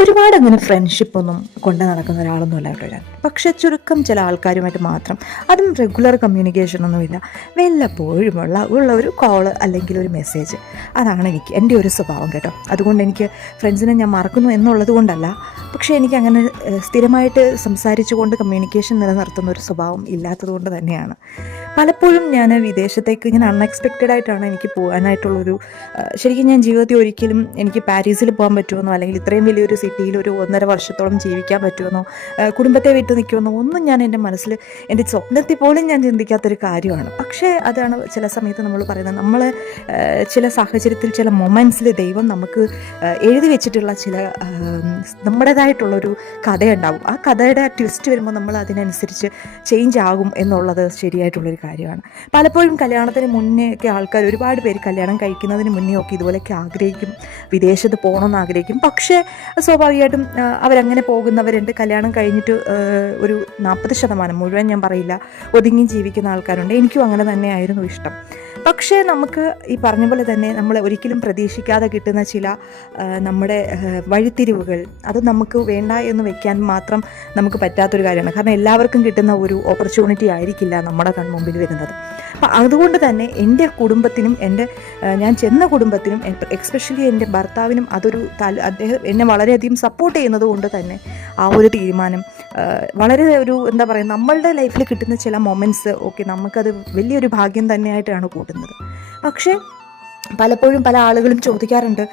ഒരുപാട് അങ്ങനെ ഫ്രണ്ട്ഷിപ്പൊന്നും കൊണ്ട് നടക്കുന്ന ഒരാളൊന്നും അല്ല കേട്ടോ ഞാൻ. പക്ഷെ ചുരുക്കം ചില ആൾക്കാരുമായിട്ട് മാത്രം, അതും റെഗുലർ കമ്മ്യൂണിക്കേഷനൊന്നുമില്ല, ഉള്ള ഒരു കോള് അല്ലെങ്കിൽ ഒരു മെസ്സേജ്, അതാണ് എൻ്റെ ഒരു സ്വഭാവം കേട്ടോ. അതുകൊണ്ട് എനിക്ക് ഫ്രണ്ട്സിനെ ഞാൻ മറക്കുന്നു എന്നുള്ളത് കൊണ്ടല്ല, പക്ഷേ എനിക്കങ്ങനെ സ്ഥിരമായിട്ട് സംസാരിച്ചുകൊണ്ട് കമ്മ്യൂണിക്കേഷൻ നിലനിർത്തുന്ന ഒരു സ്വഭാവം ഇല്ലാത്തത് കൊണ്ട് തന്നെയാണ്. പലപ്പോഴും ഞാൻ വിദേശത്തേക്ക് ഇങ്ങനെ അൺഎക്സ്പെക്റ്റഡ് ആയിട്ടാണ് എനിക്ക് പോകാനായിട്ടുള്ളൊരു, ശരിക്കും ഞാൻ ജീവിതത്തിൽ ഒരിക്കലും എനിക്ക് പാരീസിൽ പോകാൻ പറ്റുമെന്നോ അല്ലെങ്കിൽ ഇത്രയും വലിയൊരു സിറ്റിയിൽ ഒരു 1.5 വർഷത്തോളം ജീവിക്കാൻ പറ്റുമെന്നോ കുടുംബത്തെ വിട്ടു നിൽക്കുമെന്നോ ഒന്നും ഞാൻ എൻ്റെ മനസ്സിൽ, എൻ്റെ സ്വപ്നത്തിൽ പോലും ഞാൻ ചിന്തിക്കാത്തൊരു കാര്യമാണ്. പക്ഷേ അതാണ് ചില സമയത്ത് നമ്മൾ പറയുന്നത്, നമ്മൾ ചില സാഹചര്യത്തിൽ ചില മൊമെൻറ്റ്സിൽ ദൈവം നമുക്ക് എഴുതി വെച്ചിട്ടുള്ള ചില നമ്മുടേതായിട്ടുള്ളൊരു കഥയുണ്ടാവും. ആ കഥയുടെ ട്വിസ്റ്റ് വരുമ്പോൾ നമ്മൾ അതിനനുസരിച്ച് ചേഞ്ച് ആകും എന്നുള്ളത് ശരിയായിട്ടുള്ളൊരു കാര്യമാണ്. പലപ്പോഴും കല്യാണത്തിന് മുന്നേ ഒക്കെ ആൾക്കാർ, ഒരുപാട് പേര് കല്യാണം കഴിക്കുന്നതിന് മുന്നേ ഒക്കെ ഇതുപോലെയൊക്കെ ആഗ്രഹിക്കും, വിദേശത്ത് പോകണമെന്ന് ആഗ്രഹിക്കും. പക്ഷേ സ്വാഭാവികമായിട്ടും അവരങ്ങനെ പോകുന്നവരുണ്ട്. കല്യാണം കഴിഞ്ഞിട്ട് ഒരു 40% മുഴുവൻ ഞാൻ പറയില്ല, ഒതുങ്ങി ജീവിക്കുന്ന ആൾക്കാരുണ്ട്. എനിക്കും അങ്ങനെ തന്നെയായിരുന്നു ഇഷ്ടം. പക്ഷേ നമുക്ക് ഈ പറഞ്ഞ പോലെ തന്നെ നമ്മൾ ഒരിക്കലും പ്രതീക്ഷിക്കാതെ കിട്ടുന്ന ചില നമ്മുടെ വഴിത്തിരിവുകൾ, അത് നമുക്ക് വേണ്ട എന്ന് വെക്കാൻ മാത്രം നമുക്ക് പറ്റാത്തൊരു കാര്യമാണ്. കാരണം എല്ലാവർക്കും കിട്ടുന്ന ഒരു ഓപ്പർച്യൂണിറ്റി ആയിരിക്കില്ല നമ്മുടെ കൺമുമ്പിൽ വരുന്നത്. അപ്പം അതുകൊണ്ട് തന്നെ എൻ്റെ കുടുംബത്തിനും ഞാൻ ചെന്ന കുടുംബത്തിനും എക്സ്പെഷ്യലി എൻ്റെ ഭർത്താവിനും അദ്ദേഹം എന്നെ വളരെയധികം സപ്പോർട്ട് ചെയ്യുന്നത് കൊണ്ട് തന്നെ ആ ഒരു തീരുമാനം വളരെ ഒരു എന്താ പറയുക, നമ്മളുടെ ലൈഫിൽ കിട്ടുന്ന ചില മൊമെൻറ്റ്സ് ഓക്കെ നമുക്കത് വലിയൊരു ഭാഗ്യം തന്നെയായിട്ടാണ് കൂട്ടുന്നത്. പക്ഷേ പലപ്പോഴും പല ആളുകളും ചോദിക്കാറുണ്ട്,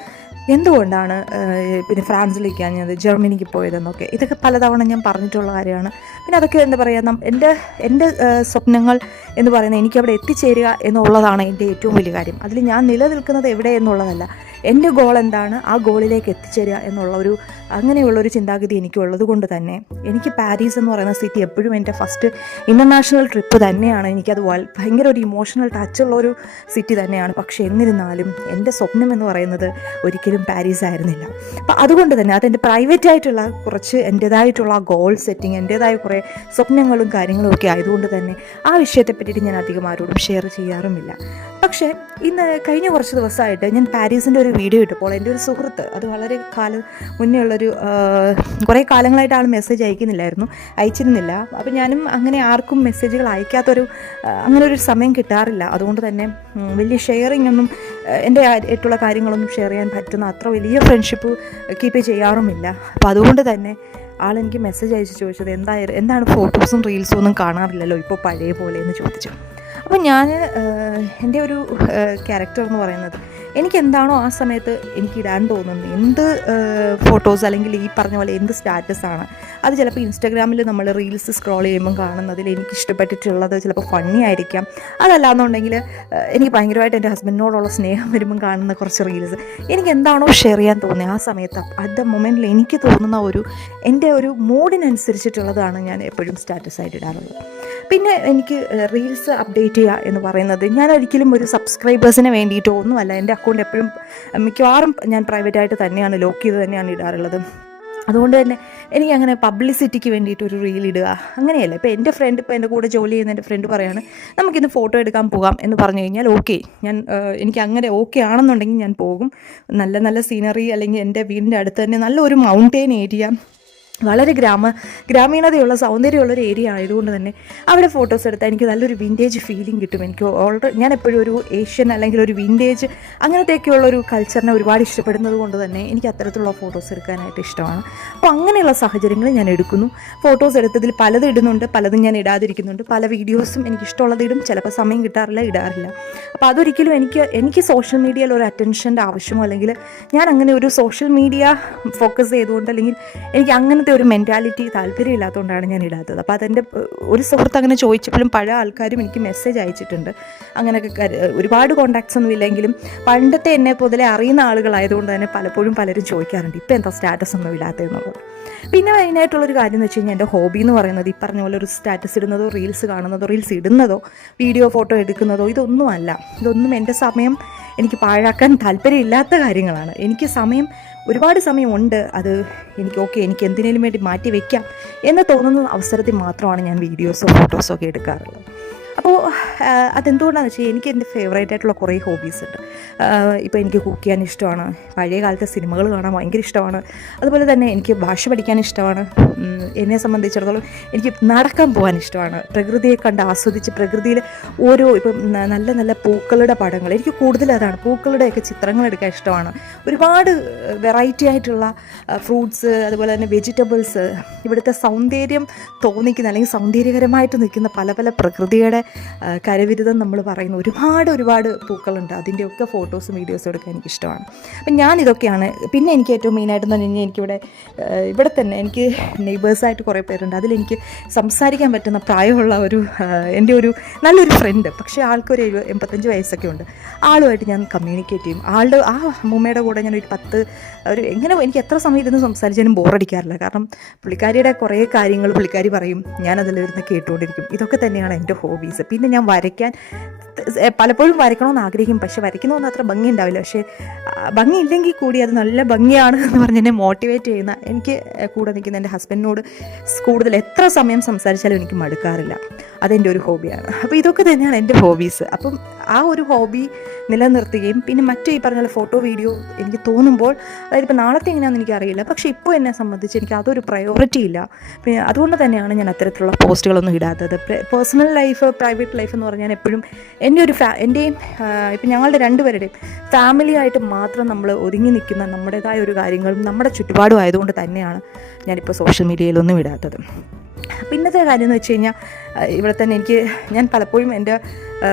എന്തുകൊണ്ടാണ് പിന്നെ ഫ്രാൻസിലേക്ക് ജർമ്മനിക്ക് പോയതെന്നൊക്കെ. ഇതൊക്കെ പലതവണ ഞാൻ പറഞ്ഞിട്ടുള്ള കാര്യമാണ്. പിന്നെ അതൊക്കെ എന്താ പറയുക, എൻ്റെ സ്വപ്നങ്ങൾ എന്ന് പറയുന്നത് എനിക്കവിടെ എത്തിച്ചേരുക എന്നുള്ളതാണ് എൻ്റെ ഏറ്റവും വലിയ കാര്യം. അതിൽ ഞാൻ നിലനിൽക്കുന്നത് എവിടെ എന്നുള്ളതല്ല, എൻ്റെ ഗോൾ എന്താണ്, ആ ഗോളിലേക്ക് എത്തിച്ചേരുക എന്നുള്ള അങ്ങനെയുള്ളൊരു ചിന്താഗതി എനിക്കുള്ളത് കൊണ്ട് തന്നെ എനിക്ക് പാരീസ് എന്ന് പറയുന്ന സിറ്റി എപ്പോഴും എൻ്റെ ഫസ്റ്റ് ഇൻ്റർനാഷണൽ ട്രിപ്പ് തന്നെയാണ്. എനിക്കത് ഭയങ്കര ഒരു ഇമോഷണൽ ടച്ചുള്ളൊരു സിറ്റി തന്നെയാണ്. പക്ഷേ എന്നിരുന്നാലും എൻ്റെ സ്വപ്നം എന്ന് പറയുന്നത് ഒരിക്കലും പാരീസ് ആയിരുന്നില്ല. അപ്പം അതുകൊണ്ട് തന്നെ അതെൻ്റെ പ്രൈവറ്റായിട്ടുള്ള കുറച്ച് എൻ്റേതായിട്ടുള്ള ഗോൾ സെറ്റിങ്, എൻ്റേതായ കുറേ സ്വപ്നങ്ങളും കാര്യങ്ങളും ഒക്കെ ആയതുകൊണ്ട് തന്നെ ആ വിഷയത്തെ പറ്റിയിട്ട് ഞാൻ അധികം ആരോടും ഷെയർ ചെയ്യാറുമില്ല. പക്ഷേ കഴിഞ്ഞ കുറച്ച് ദിവസമായിട്ട് ഞാൻ പാരീസിൻ്റെ ഒരു വീഡിയോ ഇട്ടപ്പോൾ എൻ്റെ ഒരു സുഹൃത്ത്, അത് വളരെ മുന്നേ ഉള്ളൊരു കുറേ കാലങ്ങളായിട്ട് ആൾ മെസ്സേജ് അയച്ചിരുന്നില്ല. അപ്പോൾ ഞാനും അങ്ങനെ ആർക്കും മെസ്സേജുകൾ അങ്ങനെ ഒരു സമയം കിട്ടാറില്ല. അതുകൊണ്ട് തന്നെ വലിയ ഷെയറിംഗ് ഒന്നും എൻ്റെ ആയിട്ടുള്ള കാര്യങ്ങളൊന്നും ഷെയർ ചെയ്യാൻ പറ്റുന്ന അത്ര വലിയ ഫ്രണ്ട്ഷിപ്പ് കീപ്പ് ചെയ്യാറുമില്ല. അപ്പോൾ അതുകൊണ്ട് തന്നെ ആളെനിക്ക് മെസ്സേജ് അയച്ച് ചോദിച്ചത്, എന്താണ് ഫോട്ടോസും റീൽസും ഒന്നും കാണാറില്ലല്ലോ ഇപ്പോൾ പഴയ പോലെ എന്ന് ചോദിച്ചു. അപ്പോൾ ഞാൻ എൻ്റെ ഒരു ക്യാരക്ടർ എന്ന് പറയുന്നത്, എനിക്കെന്താണോ ആ സമയത്ത് എനിക്ക് ഇടാൻ തോന്നുന്നത്, എന്ത് ഫോട്ടോസ് അല്ലെങ്കിൽ ഈ പറഞ്ഞ പോലെ എന്ത് സ്റ്റാറ്റസാണ്, അത് ചിലപ്പോൾ ഇൻസ്റ്റാഗ്രാമിൽ നമ്മൾ റീൽസ് സ്ക്രോൾ ചെയ്യുമ്പം കാണുന്നതിൽ എനിക്ക് ഇഷ്ടപ്പെട്ടിട്ടുള്ളത് ചിലപ്പോൾ ഫണ്ണി ആയിരിക്കാം. അതല്ലാന്നുണ്ടെങ്കിൽ എനിക്ക് ഭയങ്കരമായിട്ട് എൻ്റെ ഹസ്ബൻഡിനോടുള്ള സ്നേഹം വരുമ്പം കാണുന്ന കുറച്ച് റീൽസ്, എനിക്ക് എന്താണോ ഷെയർ ചെയ്യാൻ തോന്നിയത് ആ സമയത്ത് അറ്റ് ദ മൊമെൻറ്റിൽ എനിക്ക് തോന്നുന്ന എൻ്റെ ഒരു മൂഡിനനുസരിച്ചിട്ടുള്ളതാണ് ഞാൻ എപ്പോഴും സ്റ്റാറ്റസായിട്ട് ഇടാറുള്ളത്. പിന്നെ എനിക്ക് റീൽസ് അപ്ഡേറ്റ് ചെയ്യുക എന്ന് പറയുന്നത്, ഞാൻ ഒരിക്കലും ഒരു സബ്സ്ക്രൈബേഴ്സിന് വേണ്ടിയിട്ടോ ഒന്നുമല്ല. എൻ്റെ അക്കൗണ്ട് എപ്പോഴും മിക്കവാറും ഞാൻ പ്രൈവറ്റായിട്ട് തന്നെയാണ് ലോക്ക് ചെയ്ത് തന്നെയാണ് ഇടാറുള്ളത്. അതുകൊണ്ട് തന്നെ എനിക്കങ്ങനെ പബ്ലിസിറ്റിക്ക് വേണ്ടിയിട്ട് ഒരു റീൽ ഇടുക അങ്ങനെയല്ല. ഇപ്പോൾ എൻ്റെ കൂടെ ജോലി ചെയ്യുന്ന എൻ്റെ ഫ്രണ്ട് പറയാണ്, നമുക്കിന്ന് ഫോട്ടോ എടുക്കാൻ പോകാം എന്ന് പറഞ്ഞു കഴിഞ്ഞാൽ ഓക്കെ, എനിക്ക് അങ്ങനെ ഓക്കെ ആണെന്നുണ്ടെങ്കിൽ ഞാൻ പോകും. നല്ല നല്ല സീനറി, അല്ലെങ്കിൽ എൻ്റെ വീടിൻ്റെ അടുത്ത് തന്നെ നല്ല ഒരു മൗണ്ടെയിൻ ഏരിയ, വളരെ ഗ്രാമീണതയുള്ള സൗന്ദര്യമുള്ളൊരു ഏരിയ ആയതുകൊണ്ട് തന്നെ അവിടെ ഫോട്ടോസ് എടുത്താൽ എനിക്ക് നല്ലൊരു വിൻറ്റേജ് ഫീലിംഗ് കിട്ടും. ഞാൻ എപ്പോഴും ഒരു ഏഷ്യൻ അല്ലെങ്കിൽ ഒരു വിൻറ്റേജ് അങ്ങനത്തെയൊക്കെയുള്ളൊരു കൾച്ചറിനെ ഒരുപാട് ഇഷ്ടപ്പെടുന്നത് കൊണ്ട് തന്നെ എനിക്ക് അത്തരത്തിലുള്ള ഫോട്ടോസ് എടുക്കാനായിട്ട് ഇഷ്ടമാണ്. അപ്പോൾ അങ്ങനെയുള്ള സാഹചര്യങ്ങൾ ഞാൻ എടുക്കുന്നു. ഫോട്ടോസ് എടുത്തതിൽ പലതും ഇടുന്നുണ്ട്, പലതും ഞാൻ ഇടാതിരിക്കുന്നുണ്ട്. പല വീഡിയോസും എനിക്കിഷ്ടമുള്ളത് ഇടും, ചിലപ്പോൾ സമയം ഇടാറില്ല. അപ്പോൾ അതൊരിക്കലും എനിക്ക് സോഷ്യൽ മീഡിയയിൽ ഒരു അറ്റൻഷൻ്റെ ആവശ്യമോ, അല്ലെങ്കിൽ ഞാൻ അങ്ങനെ ഒരു സോഷ്യൽ മീഡിയ ഫോക്കസ് ചെയ്തുകൊണ്ട്, അല്ലെങ്കിൽ എനിക്ക് അങ്ങനത്തെ ഒരു മെൻറ്റാലിറ്റി താല്പര്യമില്ലാത്തതുകൊണ്ടാണ് ഞാൻ ഇടാത്തത്. അപ്പോൾ അതെൻ്റെ ഒരു സുഹൃത്ത് അങ്ങനെ ചോദിച്ചപ്പോഴും പല ആൾക്കാരും എനിക്ക് മെസ്സേജ് അയച്ചിട്ടുണ്ട്. അങ്ങനെയൊക്കെ ഒരുപാട് കോൺടാക്ട്സ് ഒന്നും ഇല്ലെങ്കിലും പണ്ടത്തെ എന്നെ പൊതുവെ അറിയുന്ന ആളുകളായതുകൊണ്ട് തന്നെ പലപ്പോഴും പലരും ചോദിക്കാറുണ്ട്, ഇപ്പോൾ എന്താ സ്റ്റാറ്റസ് ഒന്നും ഇല്ലാത്തതെന്നുള്ളത്. പിന്നെ മെയിനായിട്ടുള്ളൊരു കാര്യം എന്ന് വെച്ച് കഴിഞ്ഞാൽ, എൻ്റെ ഹോബി എന്ന് പറയുന്നത് ഈ പറഞ്ഞ പോലെ ഒരു സ്റ്റാറ്റസ് ഇടുന്നതോ റീൽസ് കാണുന്നതോ റീൽസ് ഇടുന്നതോ വീഡിയോ ഫോട്ടോ എടുക്കുന്നതോ ഇതൊന്നും എൻ്റെ സമയം എനിക്ക് പാഴാക്കാൻ താല്പര്യമില്ലാത്ത കാര്യങ്ങളാണ്. എനിക്ക് ഒരുപാട് സമയമുണ്ട്, അത് എനിക്ക് എന്തിനേലും വേണ്ടി മാറ്റി വയ്ക്കാം എന്ന് തോന്നുന്ന അവസരത്തിൽ മാത്രമാണ് ഞാൻ വീഡിയോസോ ഫോട്ടോസോ ഒക്കെ എടുക്കാറുള്ളത്. അപ്പോൾ അതെന്തുകൊണ്ടാണെന്ന് വെച്ചാൽ എനിക്ക് എൻ്റെ ഫേവറേറ്റ് ആയിട്ടുള്ള കുറേ ഹോബീസ് ഉണ്ട്. ഇപ്പോൾ എനിക്ക് കുക്ക് ചെയ്യാൻ ഇഷ്ടമാണ്, പഴയ കാലത്തെ സിനിമകൾ കാണാൻ ഭയങ്കര ഇഷ്ടമാണ്, അതുപോലെ തന്നെ എനിക്ക് ഭാഷ പഠിക്കാൻ ഇഷ്ടമാണ്. എന്നെ സംബന്ധിച്ചിടത്തോളം എനിക്ക് നടക്കാൻ പോകാൻ ഇഷ്ടമാണ്, പ്രകൃതിയെ കണ്ട് ആസ്വദിച്ച് പ്രകൃതിയിൽ ഓരോ ഇപ്പം നല്ല നല്ല പൂക്കളുടെ പടങ്ങൾ, എനിക്ക് കൂടുതൽ അതാണ്, പൂക്കളുടെയൊക്കെ ചിത്രങ്ങൾ എടുക്കാൻ ഇഷ്ടമാണ്. ഒരുപാട് വെറൈറ്റി ആയിട്ടുള്ള ഫ്രൂട്ട്സ്, അതുപോലെ തന്നെ വെജിറ്റബിൾസ്, ഇവിടുത്തെ സൗന്ദര്യം തോന്നിക്കുന്ന അല്ലെങ്കിൽ സൗന്ദര്യകരമായിട്ട് നിൽക്കുന്ന പല പല പ്രകൃതിയുടെ കരവിരുതം നമ്മൾ പറയുന്ന ഒരുപാട് പൂക്കളുണ്ട്. അതിൻ്റെയൊക്കെ ഫോട്ടോസും വീഡിയോസും എടുക്കാൻ എനിക്കിഷ്ടമാണ്. അപ്പം ഞാനിതൊക്കെയാണ്. പിന്നെ എനിക്ക് ഏറ്റവും മെയിനായിട്ടെന്ന് പറഞ്ഞു കഴിഞ്ഞാൽ എനിക്കിവിടെ ഇവിടെ തന്നെ എനിക്ക് നെയ്ബേഴ്സായിട്ട് കുറേ പേരുണ്ട്. അതിലെനിക്ക് സംസാരിക്കാൻ പറ്റുന്ന പ്രായമുള്ള എൻ്റെ ഒരു നല്ലൊരു ഫ്രണ്ട്, പക്ഷേ ആൾക്കൊരു 85 വയസ്സൊക്കെ ഉണ്ട്. ആളുമായിട്ട് ഞാൻ കമ്മ്യൂണിക്കേറ്റ് ചെയ്യും. ആ അമ്മൂമ്മയുടെ കൂടെ ഞാൻ എങ്ങനെ എനിക്ക് എത്ര സമയം ഇരുന്ന് സംസാരിച്ചാലും ബോറടിക്കാറില്ല. കാരണം പുള്ളിക്കാരിയുടെ കുറേ കാര്യങ്ങൾ പുള്ളിക്കാരി പറയും, ഞാനതിലിരുന്ന് കേട്ടുകൊണ്ടിരിക്കും. ഇതൊക്കെ തന്നെയാണ് എൻ്റെ ഹോബീസ്. പിന്നെ ഞാൻ പലപ്പോഴും വരയ്ക്കണമെന്ന് ആഗ്രഹിക്കും, പക്ഷെ വരയ്ക്കുന്നതൊന്നും അത്ര ഭംഗി ഉണ്ടാവില്ല. പക്ഷേ ഭംഗിയില്ലെങ്കിൽ കൂടി അത് നല്ല ഭംഗിയാണ് എന്ന് പറഞ്ഞ് എന്നെ മോട്ടിവേറ്റ് ചെയ്യുന്ന, എനിക്ക് കൂടെ നിൽക്കുന്ന എൻ്റെ ഹസ്ബൻഡിനോട് കൂടുതൽ എത്ര സമയം സംസാരിച്ചാലും എനിക്ക് മടുക്കാറില്ല. അതെൻ്റെ ഒരു ഹോബിയാണ്. അപ്പോൾ ഇതൊക്കെ തന്നെയാണ് എൻ്റെ ഹോബീസ്. അപ്പം ആ ഒരു ഹോബി നിലനിർത്തുകയും പിന്നെ ഈ പറഞ്ഞ ഫോട്ടോ വീഡിയോ എനിക്ക് തോന്നുമ്പോൾ, അതായത് ഇപ്പോൾ നാളത്തെ എങ്ങനെയാണെന്ന് എനിക്കറിയില്ല, പക്ഷേ ഇപ്പോൾ എന്നെ സംബന്ധിച്ച് എനിക്ക് അതൊരു പ്രയോറിറ്റി ഇല്ല. പിന്നെ അതുകൊണ്ട് തന്നെയാണ് ഞാൻ അത്തരത്തിലുള്ള പോസ്റ്റുകളൊന്നും ഇടാത്തത്. പേഴ്സണൽ ലൈഫ്, പ്രൈവറ്റ് ലൈഫ് എന്ന് പറഞ്ഞാൽ എപ്പോഴും എൻ്റെയും ഇപ്പം ഞങ്ങളുടെ രണ്ടുപേരുടെയും ഫാമിലിയായിട്ട് മാത്രം നമ്മൾ ഒതുങ്ങി നിൽക്കുന്ന നമ്മുടേതായ ഒരു കാര്യങ്ങളും നമ്മുടെ ചുറ്റുപാടും ആയതുകൊണ്ട് തന്നെയാണ് ഞാനിപ്പോൾ സോഷ്യൽ മീഡിയയിലൊന്നും ഇടാത്തത്. പിന്നത്തെ കാര്യം എന്ന് വെച്ച് കഴിഞ്ഞാൽ ഇവിടെ തന്നെ ഞാൻ പലപ്പോഴും എൻ്റെ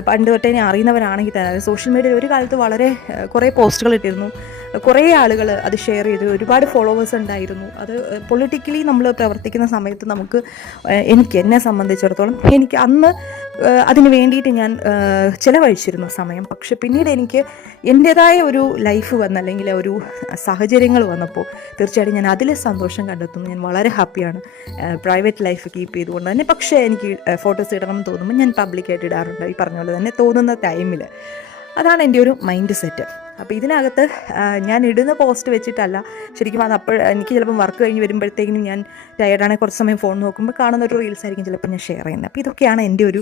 പണ്ട് തൊട്ടേ അറിയുന്നവരാണെങ്കിൽ തന്നെ സോഷ്യൽ മീഡിയയിൽ ഒരു കാലത്ത് കുറേ പോസ്റ്റുകൾ ഇട്ടിരുന്നു. കുറേ ആളുകൾ അത് ഷെയർ ചെയ്തു, ഒരുപാട് ഫോളോവേഴ്സ് ഉണ്ടായിരുന്നു. അത് പൊളിറ്റിക്കലി നമ്മൾ പ്രവർത്തിക്കുന്ന സമയത്ത് എന്നെ സംബന്ധിച്ചിടത്തോളം എനിക്ക് അന്ന് അതിന് വേണ്ടിയിട്ട് ഞാൻ ചിലവഴിച്ചിരുന്നു സമയം. പക്ഷെ പിന്നീട് എനിക്ക് എൻ്റേതായ ഒരു ലൈഫ് അല്ലെങ്കിൽ ഒരു സാഹചര്യങ്ങൾ വന്നപ്പോൾ തീർച്ചയായിട്ടും ഞാൻ അതിൽ സന്തോഷം കണ്ടെത്തുന്നു. ഞാൻ വളരെ ഹാപ്പിയാണ് പ്രൈവറ്റ് ലൈഫ് കീപ്പ് ചെയ്തുകൊണ്ട് തന്നെ. പക്ഷേ എനിക്ക് ഫോട്ടോസ് ഇടണം എന്ന് തോന്നുമ്പോൾ ഞാൻ പബ്ലിക്കായിട്ട് ഇടാറുണ്ട്, ഈ പറഞ്ഞ പോലെ തന്നെ തോന്നുന്ന ടൈമിൽ. അതാണ് എൻ്റെ ഒരു മൈൻഡ് സെറ്റ്. അപ്പോൾ ഇതിനകത്ത് ഞാൻ ഇടുന്ന പോസ്റ്റ് വെച്ചിട്ടല്ല, ശരിക്കും അത് എനിക്ക് ചിലപ്പം വർക്ക് കഴിഞ്ഞ് വരുമ്പോഴത്തേക്കിനും ഞാൻ ടയർഡാണെങ്കിൽ കുറച്ച് സമയം ഫോൺ നോക്കുമ്പോൾ കാണുന്ന ഒരു റീൽസ് ആയിരിക്കും ചിലപ്പോൾ ഞാൻ ഷെയർ ചെയ്യുന്നത്. അപ്പോൾ ഇതൊക്കെയാണ് എൻ്റെ ഒരു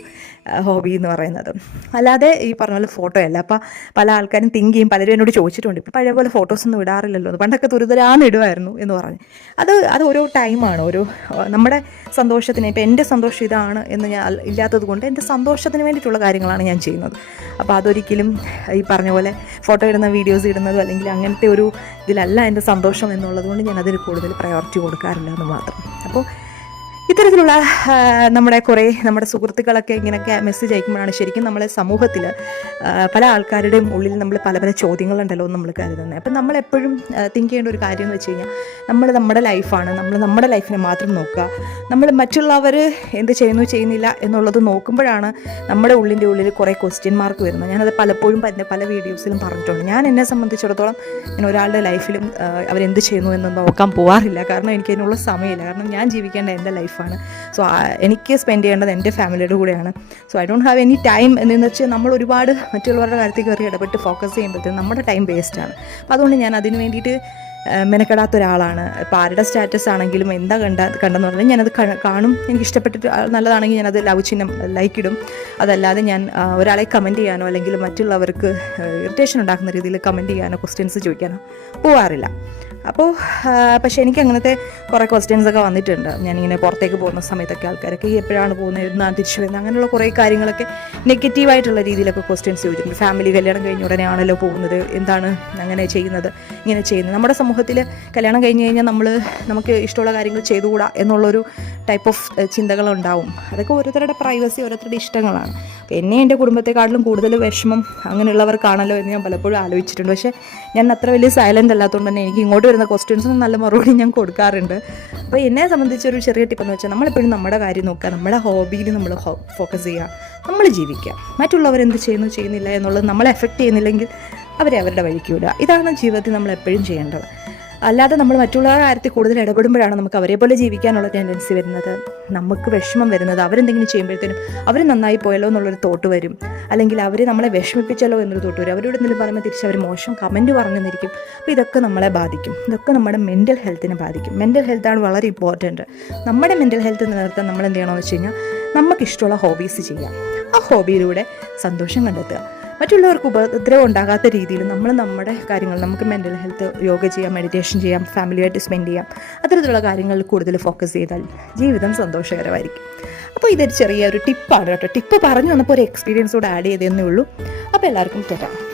ഹോബി എന്ന് പറയുന്നത്. അല്ലാതെ ഈ പറഞ്ഞ പോലെ ഫോട്ടോ അല്ല. അപ്പോൾ പല ആൾക്കാരും തിങ്ക് ചെയ്യും, പലരും എന്നോട് ചോദിച്ചിട്ടുണ്ട്, ഇപ്പോൾ പഴയ പോലെ ഫോട്ടോസൊന്നും ഇടാറില്ലല്ലോ, പണ്ടൊക്കെ തുരുതരാന്ന് ഇടുമായിരുന്നു എന്ന് പറഞ്ഞ്. അത് ഓരോ ടൈമാണ്, നമ്മുടെ സന്തോഷത്തിന്. ഇപ്പോൾ എൻ്റെ സന്തോഷം ഇതാണ് എന്ന് ഞാൻ ഇല്ലാത്തത് കൊണ്ട് എൻ്റെ സന്തോഷത്തിന് വേണ്ടിയിട്ടുള്ള കാര്യങ്ങളാണ് ഞാൻ ചെയ്യുന്നത്. അപ്പോൾ അതൊരിക്കലും ഈ പറഞ്ഞ പോലെ ഫോട്ടോ ഇടുന്ന വീഡിയോസ് ഇടുന്നതും അല്ലെങ്കിൽ അങ്ങനത്തെ ഒരു ഇതിലല്ല എൻ്റെ സന്തോഷം എന്നുള്ളത് കൊണ്ട് ഞാൻ അതിന് കൂടുതൽ പ്രയോറിറ്റി കൊടുക്കാറില്ല എന്ന് മാത്രം. അപ്പോൾ ഇത്തരത്തിലുള്ള നമ്മുടെ സുഹൃത്തുക്കളൊക്കെ ഇങ്ങനെയൊക്കെ മെസ്സേജ് അയക്കുമ്പോഴാണ് ശരിക്കും നമ്മളെ സമൂഹത്തിൽ പല ആൾക്കാരുടെയും ഉള്ളിൽ നമ്മൾ പല പല ചോദ്യങ്ങളുണ്ടല്ലോ എന്ന് നമ്മൾ കരുതുന്നത്. അപ്പം നമ്മളെപ്പോഴും തിങ്ക് ചെയ്യേണ്ട ഒരു കാര്യം എന്ന് വെച്ച് കഴിഞ്ഞാൽ നമ്മുടെ ലൈഫാണ്, നമ്മൾ നമ്മുടെ ലൈഫിനെ മാത്രം നോക്കുക. നമ്മൾ മറ്റുള്ളവർ എന്ത് ചെയ്യുന്നില്ല എന്നുള്ളത് നോക്കുമ്പോഴാണ് നമ്മുടെ ഉള്ളിൽ കുറേ ക്വസ്റ്റ്യൻ മാർക്ക് വരുന്നത്. ഞാനത് പലപ്പോഴും പല വീഡിയോസിലും പറഞ്ഞിട്ടുണ്ട്. ഞാൻ എന്നെ സംബന്ധിച്ചിടത്തോളം ഞാൻ ഒരാളുടെ ലൈഫിലും അവരെന്ത് ചെയ്യുന്നു എന്ന് നോക്കാൻ പോകാറില്ല. കാരണം എനിക്ക് അതിനുള്ള സമയമില്ല. കാരണം ഞാൻ ജീവിക്കേണ്ട എൻ്റെ ലൈഫാണ്. സോ എനിക്ക് സ്പെൻഡ് ചെയ്യേണ്ടത് എൻ്റെ ഫാമിലിയുടെ കൂടെയാണ്. So I don't have any time എന്ന് വെച്ചാൽ നമ്മൾ ഒരുപാട് മറ്റുള്ളവരുടെ കാര്യത്തിൽ കയറി ഇടപെട്ട് ഫോക്കസ് ചെയ്യുമ്പോഴത്തേക്കും നമ്മുടെ ടൈം വേസ്റ്റാണ്. അപ്പോൾ അതുകൊണ്ട് ഞാൻ അതിന് വേണ്ടിയിട്ട് മെനക്കെടാത്ത ഒരാളാണ്. ഇപ്പോൾ ആരുടെ സ്റ്റാറ്റസ് ആണെങ്കിലും എന്താ കണ്ടെന്ന് പറഞ്ഞാൽ ഞാനത് കാണും. എനിക്ക് ഇഷ്ടപ്പെട്ടിട്ട് നല്ലതാണെങ്കിൽ ഞാനത് ലൈക്ക് ഇടും. അതല്ലാതെ ഞാൻ ഒരാളെ കമൻറ്റ് ചെയ്യാനോ അല്ലെങ്കിൽ മറ്റുള്ളവർക്ക് ഇറിറ്റേഷൻ ഉണ്ടാക്കുന്ന രീതിയിൽ കമൻറ്റ് ചെയ്യാനോ ക്വസ്റ്റ്യൻസ് ചോദിക്കാനോ പോകാറില്ല. പക്ഷേ എനിക്ക് അങ്ങനത്തെ കുറേ ക്വസ്റ്റ്യൻസൊക്കെ വന്നിട്ടുണ്ട്. ഞാനിങ്ങനെ പുറത്തേക്ക് പോകുന്ന സമയത്തൊക്കെ ആൾക്കാരൊക്കെ എപ്പോഴാണ് പോകുന്നത്, എന്നാണ് തിരിച്ചു വരുന്നത്, അങ്ങനെയുള്ള കുറേ കാര്യങ്ങളൊക്കെ നെഗറ്റീവായിട്ടുള്ള രീതിയിലൊക്കെ ക്വസ്റ്റ്യൻസ് ചോദിച്ചിട്ടുണ്ട്. ഫാമിലി കല്യാണം കഴിഞ്ഞ ഉടനെ ആണല്ലോ പോകുന്നത്, എന്താണ് അങ്ങനെ ചെയ്യുന്നത്, ഇങ്ങനെ ചെയ്യുന്നത്. നമ്മുടെ സമൂഹത്തിൽ കല്യാണം കഴിഞ്ഞ് കഴിഞ്ഞാൽ നമുക്ക് ഇഷ്ടമുള്ള കാര്യങ്ങൾ ചെയ്തുകൂടാ എന്നുള്ളൊരു ടൈപ്പ് ഓഫ് ചിന്തകളുണ്ടാവും. അതൊക്കെ ഓരോരുത്തരുടെ പ്രൈവസി, ഓരോരുത്തരുടെ ഇഷ്ടങ്ങളാണ്. അപ്പോൾ എന്നെ എൻ്റെ കുടുംബത്തെക്കാട്ടിലും കൂടുതൽ വിഷമം അങ്ങനെയുള്ളവർക്കാണല്ലോ എന്ന് ഞാൻ പലപ്പോഴും ആലോചിച്ചിട്ടുണ്ട്. പക്ഷേ ഞാൻ അത്ര വലിയ സൈലൻ്റ് അല്ലാത്തതുകൊണ്ട് തന്നെ എനിക്ക് ഇങ്ങോട്ട് വരുന്ന ക്വസ്റ്റ്യൻസിന് നല്ല മറുപടി ഞാൻ കൊടുക്കാറുണ്ട്. അപ്പോൾ എന്നെ സംബന്ധിച്ചൊരു ചെറിയ ടിപ്പെന്ന് വെച്ചാൽ നമ്മളെപ്പോഴും നമ്മുടെ കാര്യം നോക്കുക, നമ്മുടെ ഹോബിയിൽ നമ്മൾ ഫോക്കസ് ചെയ്യുക, നമ്മൾ ജീവിക്കുക. മറ്റുള്ളവരെന്ത് ചെയ്യുന്നില്ല എന്നുള്ളത് നമ്മളെ എഫക്റ്റ് ചെയ്യുന്നില്ലെങ്കിൽ അവരെ അവരുടെ വഴിക്ക് വിടുക. ഇതാണ് ജീവിതത്തിൽ നമ്മൾ എപ്പോഴും ചെയ്യേണ്ടത്. അല്ലാതെ നമ്മൾ മറ്റുള്ളവരുടെ കാര്യത്തിൽ കൂടുതൽ ഇടപെടുമ്പോഴാണ് നമുക്ക് അവരെ പോലെ ജീവിക്കാനുള്ള ടെൻഡൻസി വരുന്നത്, നമുക്ക് വിഷമം വരുന്നത്. അവരെന്തെങ്കിലും ചെയ്യുമ്പോഴത്തേനും അവർ നന്നായി പോയല്ലോ എന്നുള്ളൊരു തോട്ട് വരും, അല്ലെങ്കിൽ അവർ നമ്മളെ വിഷമിപ്പിച്ചല്ലോ എന്നൊരു തോട്ട് വരും. അവരോട് എന്തെങ്കിലും പറയുമ്പോൾ തിരിച്ച് അവർ മോശം കമൻറ്റ് പറഞ്ഞെന്നിരിക്കും. അപ്പോൾ ഇതൊക്കെ നമ്മളെ ബാധിക്കും. ഇതൊക്കെ നമ്മുടെ മെൻ്റൽ ഹെൽത്തിനെ ബാധിക്കും. മെൻ്റൽ ഹെൽത്താണ് വളരെ ഇമ്പോർട്ടൻറ്റ്. നമ്മുടെ മെൻ്റൽ ഹെൽത്ത് നിലനിർത്താൻ നമ്മൾ എന്ത് ചെയ്യണമെന്ന് വെച്ച് കഴിഞ്ഞാൽ നമുക്കിഷ്ടമുള്ള ഹോബീസ് ചെയ്യാം. ആ ഹോബിയിലൂടെ സന്തോഷം കണ്ടെത്തുക. മറ്റുള്ളവർക്ക് ഉപദ്രവം ഉണ്ടാകാത്ത രീതിയിൽ നമ്മൾ നമ്മുടെ കാര്യങ്ങൾ, നമുക്ക് മെൻ്റൽ ഹെൽത്ത്, യോഗ ചെയ്യാം, മെഡിറ്റേഷൻ ചെയ്യാം, ഫാമിലിയായിട്ട് സ്പെൻഡ് ചെയ്യാം, അത്തരത്തിലുള്ള കാര്യങ്ങളിൽ കൂടുതൽ ഫോക്കസ് ചെയ്താൽ ജീവിതം സന്തോഷകരമായിരിക്കും. അപ്പോൾ ഇതൊരു ചെറിയൊരു ടിപ്പാണ് കേട്ടോ. ടിപ്പ് പറഞ്ഞു വന്നപ്പോൾ ഒരു എക്സ്പീരിയൻസ് കൂടെ ആഡ് ചെയ്തതേ ഉള്ളൂ. അപ്പോൾ എല്ലാവർക്കും കേട്ടോ.